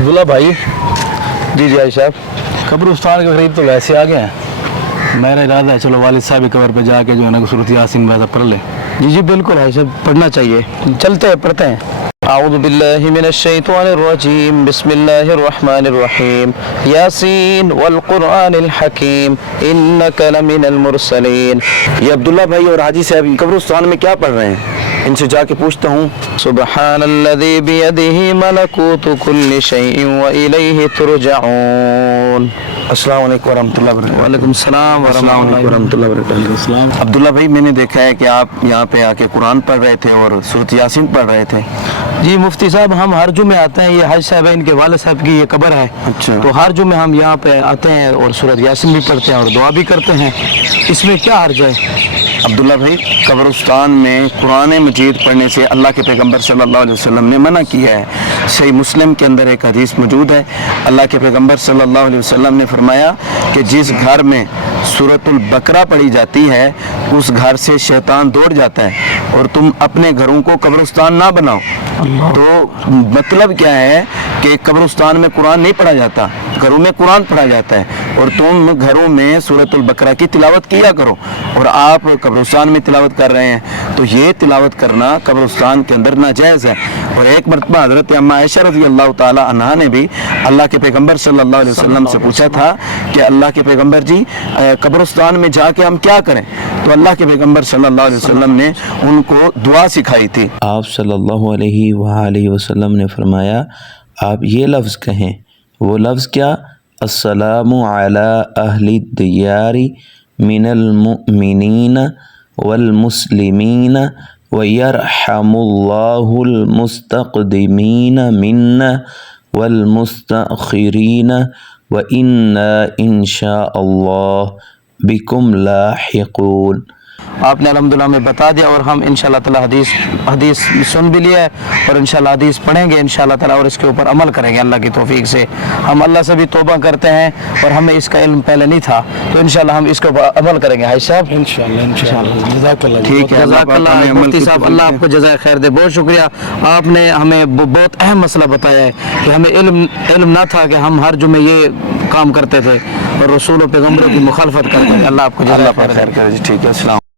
عبداللہ بھائی جی بھائی صاحب قبرستان کے قریب تو ویسے آ گئے ہیں، میرا ارادہ ہے چلو والد صاحب کی قبر پہ جا کے جو ہے نا سورۃ یاسین ویسا پڑھ لیں۔ جی بالکل بھائی صاحب پڑھنا چاہیے، چلتے ہیں پڑھتے ہیں۔ اعوذ باللہ من الشیطان الرجیم، بسم اللہ الرحمن الرحیم، یاسین والقرآن الحکیم انک لمن المرسلین۔ یہ عبداللہ بھائی اور حاجی صاحب قبرستان میں کیا پڑھ رہے ہیں؟ ان سے جا کے پوچھتا ہوں۔ سبحان الذی بیدہ ملکوت کل شیء والیہ ترجعون۔ السلام علیکم ورحمۃ اللہ وبرکاتہ۔ وعلیکم السلام ورحمۃ اللہ وبرکاتہ۔ عبداللہ بھائی میں نے دیکھا ہے کہ آپ یہاں پہ آ کے قرآن پڑھ رہے تھے اور سورۃ یاسین پڑھ رہے تھے۔ جی مفتی صاحب ہم ہر جمعے آتے ہیں، یہ حاج صاحب ہے، ان کے والد صاحب کی یہ قبر ہے، اچھا۔ تو ہر جمعے ہم یہاں پہ آتے ہیں اور سورۃ یاسین بھی پڑھتے ہیں اور دعا بھی کرتے ہیں، اس میں کیا حرج ہے؟ عبداللہ بھائی قبرستان میں قرآن مجید پڑھنے سے اللہ کے پیغمبر صلی اللہ علیہ وسلم نے منع کیا ہے۔ صحیح مسلم کے اندر ایک حدیث موجود ہے، اللہ کے پیغمبر صلی اللہ علیہ وسلم نے فرمایا کہ جس گھر میں سورۃ البقرہ پڑھی جاتی ہے اس گھر سے شیطان دوڑ جاتا ہے، اور تم اپنے گھروں کو قبرستان نہ بناؤ۔ تو مطلب کیا ہے کہ قبرستان میں قرآن نہیں پڑھا جاتا، گھروں میں قرآن پڑھا جاتا ہے، اور تم گھروں میں سورۃ البقرہ کی تلاوت کیا کرو، اور آپ قبرستان میں تلاوت کر رہے ہیں، تو یہ تلاوت کرنا قبرستان کے اندر ناجائز ہے۔ اور ایک مرتبہ حضرت اما عائشہ رضی اللہ تعالی عنہا نے بھی اللہ کے پیغمبر صلی اللہ علیہ وسلم سے پوچھا تھا کہ اللہ کے پیغمبر جی قبرستان میں جا کے ہم کیا کریں، تو اللہ کے پیغمبر صلی اللہ علیہ وسلم نے ان کو دعا سکھائی تھی۔ آپ صلی اللہ علیہ وآلہ وسلم نے فرمایا آپ یہ لفظ کہیں، وہ لفظ کیا؟ السلام علی اہل الدیار من المؤمنین والمسلمین ویرحم اللہ المستقدمین منا والمستأخرین وإنا انشاء اللہ بکم لاحقون۔ آپ نے الحمدللہ ہمیں بتا دیا، اور ہم انشاءاللہ تعالی حدیث سن بھی لیا ہے، اور انشاءاللہ حدیث پڑھیں گے انشاءاللہ تعالی، اور اس کے اوپر عمل کریں گے اللہ کی توفیق سے۔ ہم اللہ سے بھی توبہ کرتے ہیں، اور ہمیں اس کا علم پہلے نہیں تھا، تو انشاءاللہ ہم اس کے اوپر عمل کریں گے حاج صاحب انشاءاللہ۔ جزاک اللہ مفتی صاحب اللہ آپ کو جزائے خیر دے، بہت شکریہ، آپ نے ہمیں بہت اہم مسئلہ بتایا ہے کہ ہمیں علم نہ تھا کہ ہم ہر جمعے یہ کام کرتے تھے اور رسول و پیغمبروں کی مخالفت کرتے ہیں۔ اللہ آپ کو جزائے خیر دے۔ ٹھیک ہے، السلام